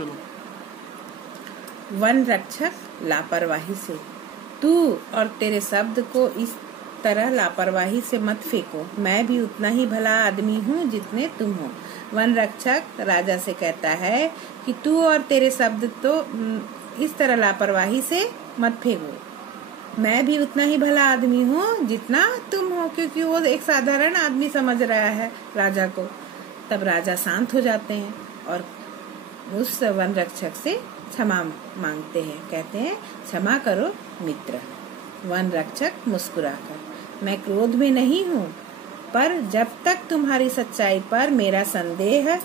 चलो। वन रक्षक लापरवाही से। तू और तेरे शब्द को इस तरह लापरवाही से मत फेंको। मैं भी उतना ही भला आदमी हूँ जितने तुम हो। वन रक्षक राजा से कहता है कि तू और तेरे शब्द तो इस तरह लापरवाही से मत फेंको। मैं भी उतना ही भला आदमी हूँ जितना तुम हो, क्योंकि वो एक साधारण आदमी समझ रहा है राजा को। तब राजा शांत हो जाते हैं और उस वन रक्षक से क्षमा मांगते हैं। कहते हैं, क्षमा करो मित्र। वन रक्षक मुस्कुराकर, मैं क्रोध में नहीं हूँ, पर जब तक तुम्हारी सच्चाई पर मेरा संदेह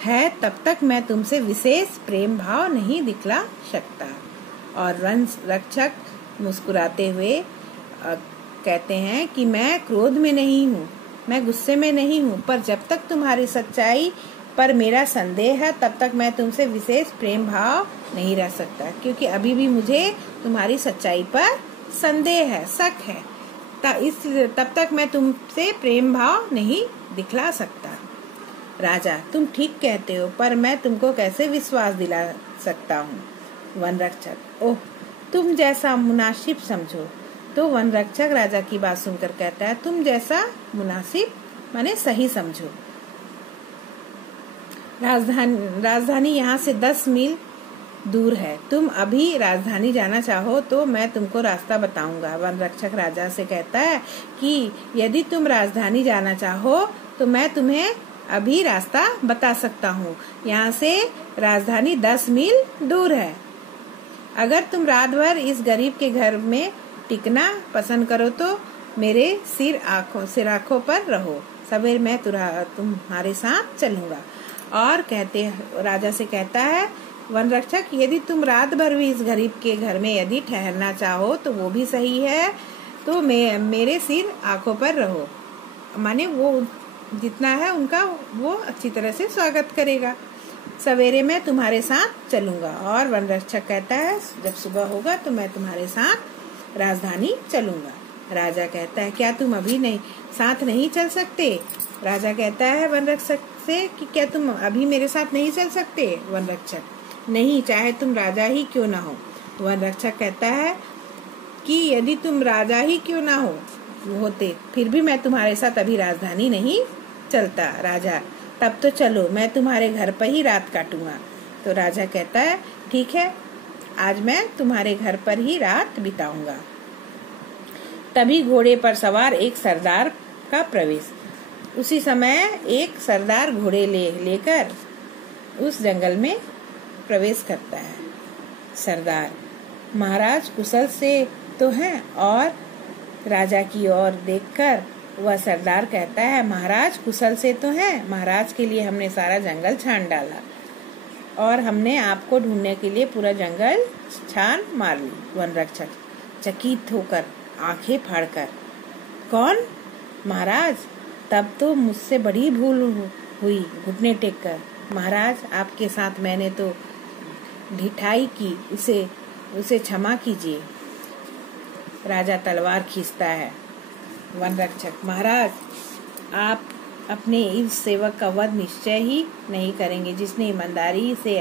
है तब तक मैं तुमसे विशेष प्रेम भाव नहीं दिखला सकता। और वन रक्षक मुस्कुराते हुए कहते हैं कि मैं क्रोध में नहीं हूँ, मैं गुस्से में नहीं हूँ, पर जब तक तुम्हारी सच्चाई पर मेरा संदेह है तब तक मैं तुमसे विशेष प्रेम भाव नहीं रह सकता, क्योंकि अभी भी मुझे तुम्हारी सच्चाई पर संदेह है, शक है। तब तक मैं तुमसे प्रेम भाव नहीं दिखला सकता। राजा, तुम ठीक कहते हो, पर मैं तुमको कैसे विश्वास दिला सकता हूँ। वन रक्षक, ओह, तुम जैसा मुनासिब समझो। तो वन रक्षक राजा की बात सुनकर कहता है, तुम जैसा मुनासिब माने सही समझो। राजधानी यहाँ से 10 मील दूर है। तुम अभी राजधानी जाना चाहो तो मैं तुमको रास्ता बताऊंगा। वन रक्षक राजा से कहता है कि यदि तुम राजधानी जाना चाहो तो मैं तुम्हें अभी रास्ता बता सकता हूँ। यहाँ से राजधानी 10 मील दूर है। अगर तुम रात भर इस गरीब के घर में टिकना पसंद करो तो मेरे सिर आँखों पर रहो। सवेरे मैं तुम्हारे साथ चलूंगा। और राजा से कहता है वन रक्षक, यदि तुम रात भर भी इस गरीब के घर में यदि ठहरना चाहो तो वो भी सही है, तो मेरे सिर आँखों पर रहो। माने वो जितना है उनका वो अच्छी तरह से स्वागत करेगा। सवेरे मैं तुम्हारे साथ चलूंगा। और वन रक्षक कहता है, जब सुबह होगा तो मैं तुम्हारे साथ राजधानी चलूंगा। राजा कहता है, क्या तुम अभी साथ नहीं चल सकते? राजा कहता है वन रक्षक से कि क्या तुम अभी मेरे साथ नहीं चल सकते? वन रक्षक, नहीं, चाहे तुम राजा ही क्यों ना हो। वन रक्षक कहता है कि यदि तुम राजा ही क्यों ना होते फिर भी मैं तुम्हारे साथ अभी राजधानी नहीं चलता। राजा, तब तो चलो, मैं तुम्हारे घर पर ही रात काटूंगा। तो राजा कहता है, ठीक है, आज मैं तुम्हारे घर पर ही रात बिताऊंगा। तभी घोड़े पर सवार एक सरदार का प्रवेश। उसी समय एक सरदार घोड़े लेकर उस जंगल में प्रवेश करता है। सरदार, महाराज कुशल से तो हैं? और राजा की ओर देखकर वह सरदार कहता है, महाराज कुशल से तो हैं। महाराज के लिए हमने सारा जंगल छान डाला और हमने आपको ढूंढने के लिए पूरा जंगल छान मार ली। वन रक्षक चकित होकर आंखें फाड़कर, कौन? महाराज, तब तो मुझसे बड़ी भूल हुई। घुटने टेक कर, महाराज, आपके साथ मैंने तो ढिठाई की, उसे क्षमा कीजिए। राजा तलवार खींचता है। वन रक्षक, महाराज, आप अपने इस सेवक का वध निश्चय ही नहीं करेंगे जिसने ईमानदारी से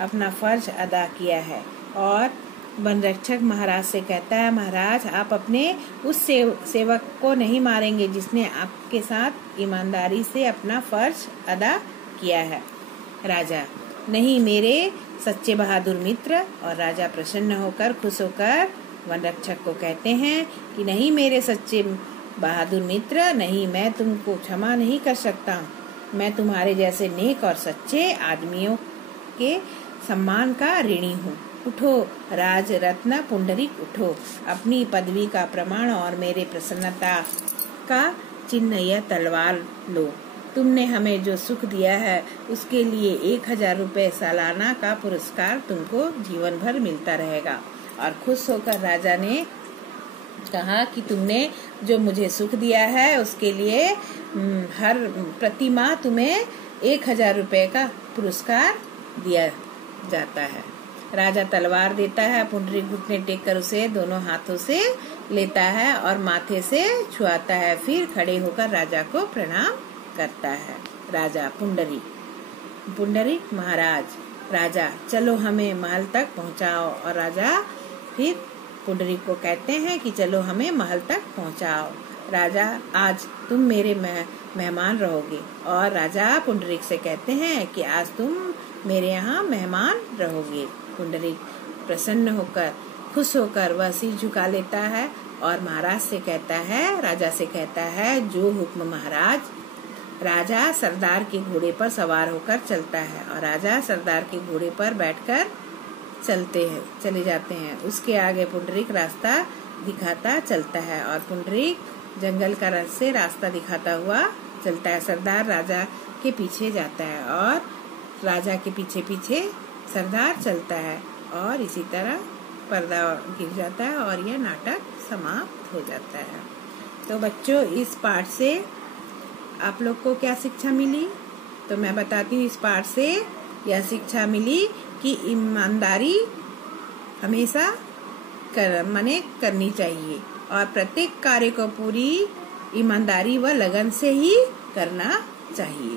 अपना फर्ज अदा किया है। और वन रक्षक महाराज से कहता है, महाराज, आप अपने उस सेवक को नहीं मारेंगे जिसने आपके साथ ईमानदारी से अपना फर्ज अदा किया है। राजा, नहीं, मेरे सच्चे बहादुर मित्र। और राजा प्रसन्न होकर, खुश होकर वन रक्षक को कहते हैं कि नहीं मेरे सच्चे बहादुर मित्र, नहीं, मैं तुमको क्षमा नहीं कर सकता। मैं तुम्हारे जैसे नेक और सच्चे आदमियों के सम्मान का ऋणी हूँ। उठो राज रत्न पुंडरीक, उठो, अपनी पदवी का प्रमाण और मेरे प्रसन्नता का चिन्ह यह तलवार लो। तुमने हमें जो सुख दिया है उसके लिए 1000 रुपए सालाना का पुरस्कार तुमको जीवन भर मिलता रहेगा। और खुश होकर राजा ने कहा कि तुमने जो मुझे सुख दिया है उसके लिए हर प्रति माह तुम्हें 1000 रुपए का पुरस्कार दिया जाता है। राजा तलवार देता है। पुंडरीक घुटने टेक कर उसे दोनों हाथों से लेता है और माथे से छुआता है। फिर खड़े होकर राजा को प्रणाम करता है। राजा पुंडरीक, पुंडरीक महाराज, राजा चलो हमें महल तक पहुँचाओ। और राजा फिर पुंडरीक को कहते हैं कि चलो हमें महल तक पहुँचाओ। राजा, आज तुम मेरे मेहमान रहोगे। और राजा पुंडरीक से कहते हैं कि आज तुम मेरे यहाँ मेहमान रहोगे। पुंडरीक प्रसन्न होकर, खुश होकर वह सिर झुका लेता है और महाराज से कहता है, राजा से कहता है, जो हुक्म महाराज। राजा सरदार के घोड़े पर सवार होकर चलता है और राजा सरदार के घोड़े पर बैठकर चले जाते हैं। उसके आगे पुंडरीक रास्ता दिखाता चलता है और पुंडरीक जंगल का से रास्ता दिखाता हुआ चलता है। सरदार राजा के पीछे जाता है और राजा के पीछे पीछे सरदार चलता है और इसी तरह पर्दा गिर जाता है और यह नाटक समाप्त हो जाता है। तो बच्चों, इस पाठ से आप लोग को क्या शिक्षा मिली? तो मैं बताती हूँ। इस पाठ से यह शिक्षा मिली कि ईमानदारी हमेशा करनी चाहिए और प्रत्येक कार्य को पूरी ईमानदारी व लगन से ही करना चाहिए।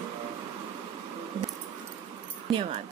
धन्यवाद।